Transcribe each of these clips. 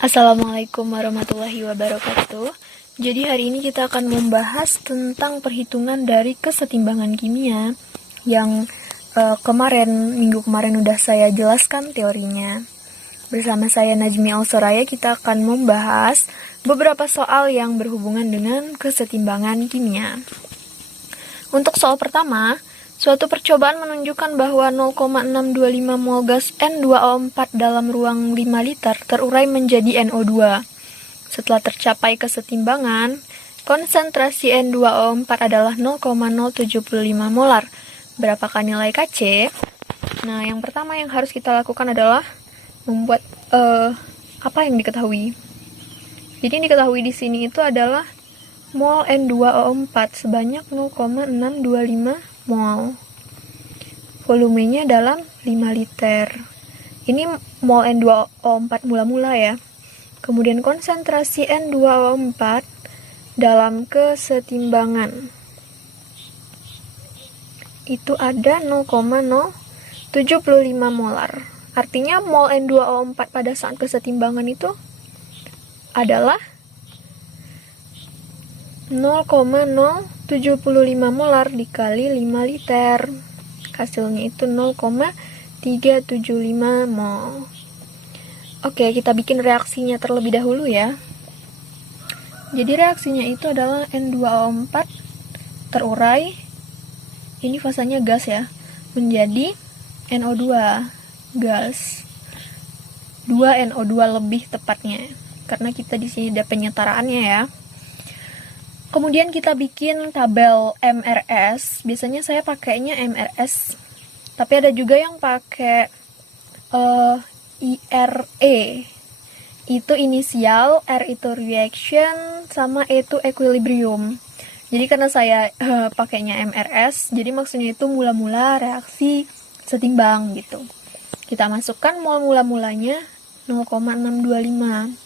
Assalamualaikum warahmatullahi wabarakatuh. Jadi hari ini kita akan membahas tentang perhitungan dari kesetimbangan kimia yang minggu kemarin udah saya jelaskan teorinya. Bersama saya Najmi Al-Soraya, kita akan membahas beberapa soal yang berhubungan dengan kesetimbangan kimia. Untuk soal pertama, suatu percobaan menunjukkan bahwa 0,625 mol gas N2O4 dalam ruang 5 liter terurai menjadi NO2. Setelah tercapai kesetimbangan, konsentrasi N2O4 adalah 0,075 molar. Berapakah nilai Kc? Nah, yang pertama yang harus kita lakukan adalah membuat apa yang diketahui. Jadi yang diketahui di sini itu adalah mol N2O4 sebanyak 0,625 mol. Volumenya dalam 5 liter. Ini mol N2O4 mula-mula ya. Kemudian konsentrasi N2O4 dalam kesetimbangan itu ada 0,075 molar. Artinya mol N2O4 pada saat kesetimbangan itu adalah 0,075 molar dikali 5 liter. Hasilnya itu 0,375 mol. Oke, kita bikin reaksinya terlebih dahulu ya. Jadi reaksinya itu adalah N2O4 terurai, ini fasanya gas ya, menjadi NO2 gas. 2 NO2 lebih tepatnya. Karena kita di sini ada penyetaraannya ya. Kemudian kita bikin tabel MRS. Biasanya saya pakainya MRS. Tapi ada juga yang pakai IRE. Itu inisial, R itu reaction, sama E itu equilibrium. Jadi karena saya pakainya MRS, jadi maksudnya itu mula-mula reaksi setimbang gitu. Kita masukkan mol mula-mulanya 0,625.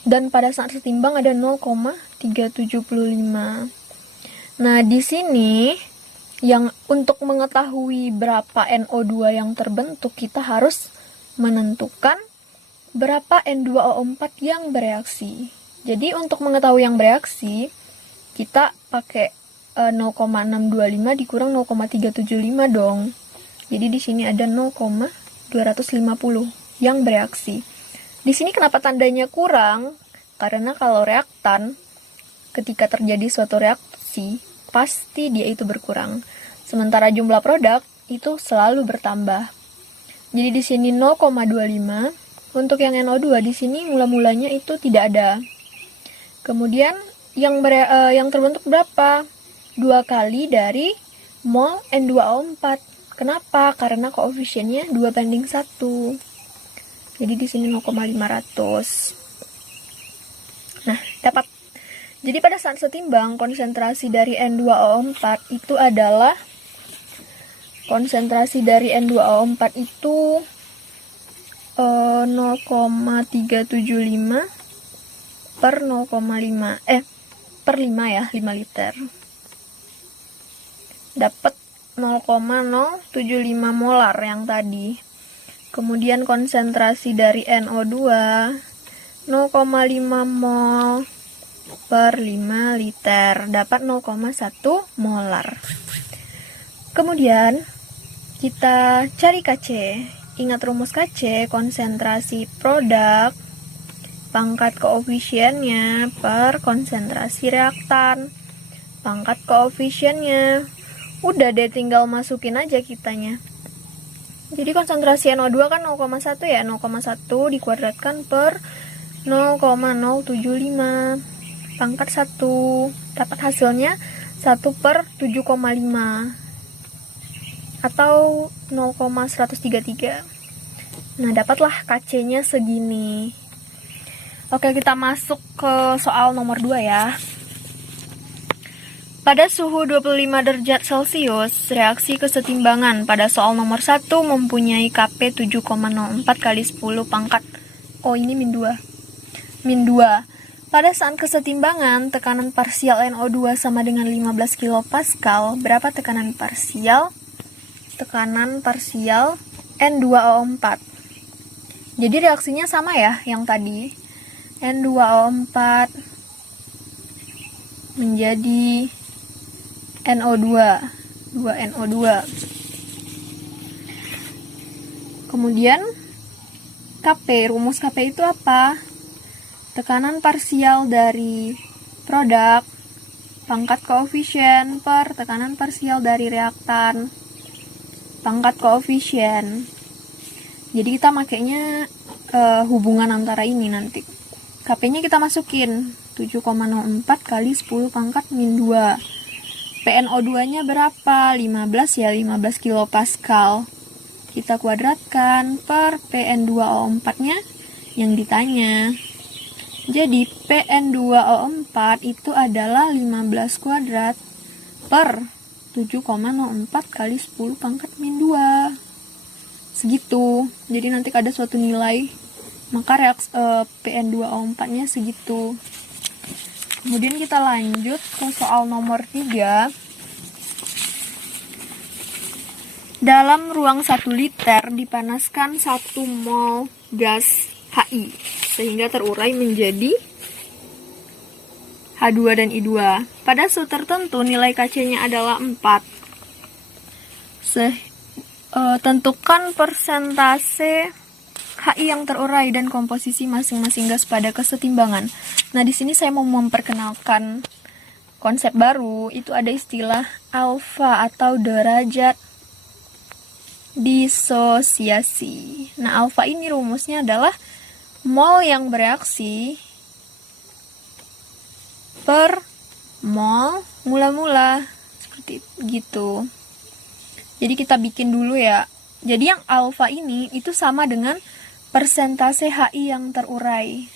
Dan pada saat setimbang ada 0,375. Nah, di sini yang untuk mengetahui berapa NO2 yang terbentuk, kita harus menentukan berapa N2O4 yang bereaksi. Jadi untuk mengetahui yang bereaksi, kita pakai 0,625 dikurang 0,375 dong. Jadi di sini ada 0,250 yang bereaksi. Di sini kenapa tandanya kurang? Karena kalau reaktan, ketika terjadi suatu reaksi, pasti dia itu berkurang. Sementara jumlah produk itu selalu bertambah. Jadi di sini 0,25. Untuk yang NO2 di sini mula-mulanya itu tidak ada. Kemudian yang terbentuk berapa? 2 kali dari mol N2O4. Kenapa? Karena koefisiennya 2:1. Jadi di sini 0,500. Nah, dapat. Jadi pada saat setimbang, konsentrasi dari N2O4 itu adalah konsentrasi dari N2O4 itu 0,375 per 0,5 per 5 ya, 5 liter. Dapat 0,075 molar yang tadi. Kemudian konsentrasi dari NO2 0,5 mol per 5 liter, dapat 0,1 molar. Kemudian kita cari Kc. Ingat rumus Kc, konsentrasi produk pangkat koefisiennya per konsentrasi reaktan pangkat koefisiennya. Udah deh, tinggal masukin aja kitanya. Jadi konsentrasi NO2 kan 0,1 ya, 0,1 dikuadratkan per 0,075 pangkat 1. Dapat hasilnya 1 per 7,5 atau 0,133. Nah, dapatlah Kc-nya segini. Oke, kita masuk ke soal nomor 2 ya. Pada suhu 25 derajat Celcius, reaksi kesetimbangan pada soal nomor 1 mempunyai Kp 7,04 kali 10 pangkat. Oh, ini min 2. Min 2. Pada saat kesetimbangan, tekanan parsial NO2 sama dengan 15 kPa. Berapa tekanan parsial? Tekanan parsial N2O4. Jadi reaksinya sama ya yang tadi. N2O4 menjadi NO2, 2NO2. Kemudian Kp, rumus Kp itu apa? Tekanan parsial dari produk pangkat koefisien per tekanan parsial dari reaktan pangkat koefisien. Jadi kita makainya hubungan antara ini nanti. Kp-nya kita masukin 7,04 kali 10 pangkat min 2. PnO2-nya berapa? 15 ya, 15 kilopascal. Kita kuadratkan per Pn2O4-nya yang ditanya. Jadi Pn2O4 itu adalah 15 kuadrat per 7,04 kali 10 pangkat min 2. Segitu. Jadi nanti ada suatu nilai, maka Pn2O4-nya segitu. Kemudian kita lanjut ke soal nomor 3. Dalam ruang 1 liter dipanaskan 1 mol gas HI sehingga terurai menjadi H2 dan I2. Pada suhu tertentu nilai Kc-nya adalah 4. Tentukan persentase HI yang terurai dan komposisi masing-masing gas pada kesetimbangan. Nah, di sini saya mau memperkenalkan konsep baru, itu ada istilah alfa atau derajat disosiasi. Nah, alfa ini rumusnya adalah mol yang bereaksi per mol mula-mula, seperti gitu. Jadi kita bikin dulu ya. Jadi yang alfa ini itu sama dengan persentase HI yang terurai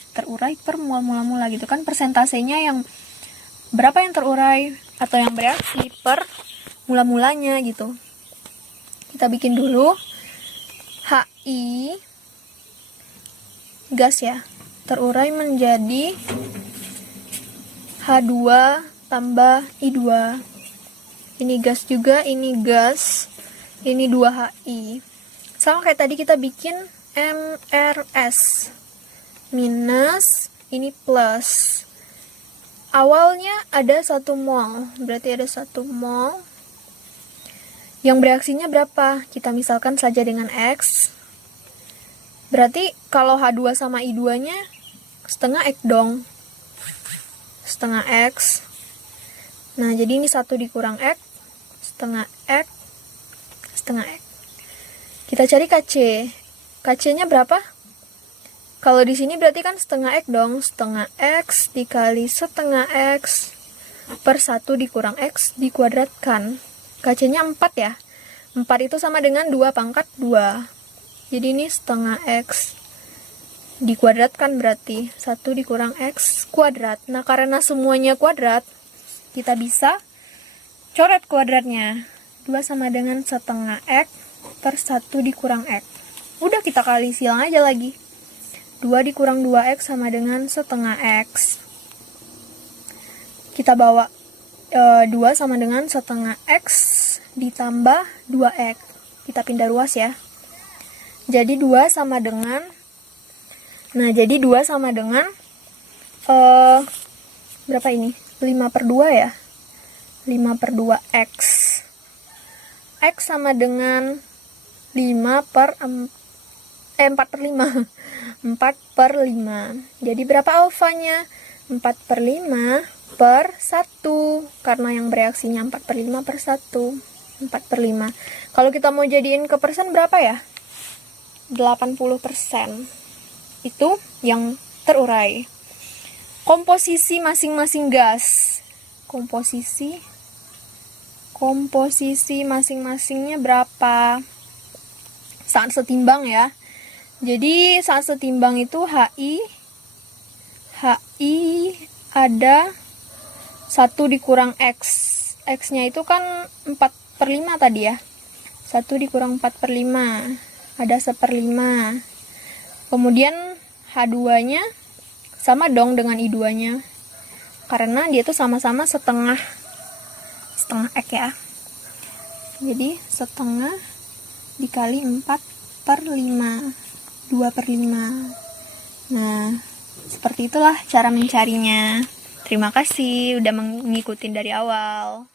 per mol mula-mula gitu kan, persentasenya yang berapa yang terurai atau yang bereaksi per mula-mulanya gitu. Kita bikin dulu HI gas ya, terurai menjadi H2 tambah I2. Ini gas juga, ini gas, ini 2HI. Sama kayak tadi kita bikin MRS minus, ini plus. Awalnya ada 1 mol, berarti ada 1 mol. Yang bereaksinya berapa? Kita misalkan saja dengan X. Berarti kalau H2 sama I2-nya setengah X dong. Setengah X. Nah, jadi ini 1 dikurang X, setengah X, setengah X. Kita cari Kc. Kc-nya berapa? Kalau di sini berarti kan setengah X dong. Setengah X dikali setengah X per 1 dikurang X dikuadratkan. Kc-nya 4 ya. 4 itu sama dengan 2 pangkat 2. Jadi ini setengah X dikuadratkan berarti 1 dikurang X kuadrat. Nah, karena semuanya kuadrat, kita bisa coret kuadratnya. 2 sama dengan setengah X per 1 dikurang X. Udah kita kali silang aja lagi. 2 dikurang 2X sama dengan setengah X. Kita bawa 2 sama dengan setengah X ditambah 2X. Kita pindah ruas ya. Jadi 2 sama dengan, nah jadi 2 sama dengan berapa ini? 5 per 2 ya? 5 per 2X. X sama dengan 5 per 4 per 5. 4 per 5. Jadi berapa alfanya? 4 per 5 per 1. Karena yang bereaksinya 4 per 5 per 1. 4 per 5. Kalau kita mau jadiin ke persen berapa ya? 80%. Itu yang terurai. Komposisi masing-masing gas. Komposisi masing-masingnya berapa? Saat setimbang ya. Jadi saat setimbang itu HI ada 1 dikurang X. X-nya itu kan 4 per 5 tadi ya. 1 dikurang 4 per 5. Ada 1/5. Kemudian H2-nya sama dong dengan I2-nya. Karena dia tuh sama-sama setengah X ya. Jadi setengah dikali 4 per 5. 2/5. Nah, seperti itulah cara mencarinya. Terima kasih udah mengikuti dari awal.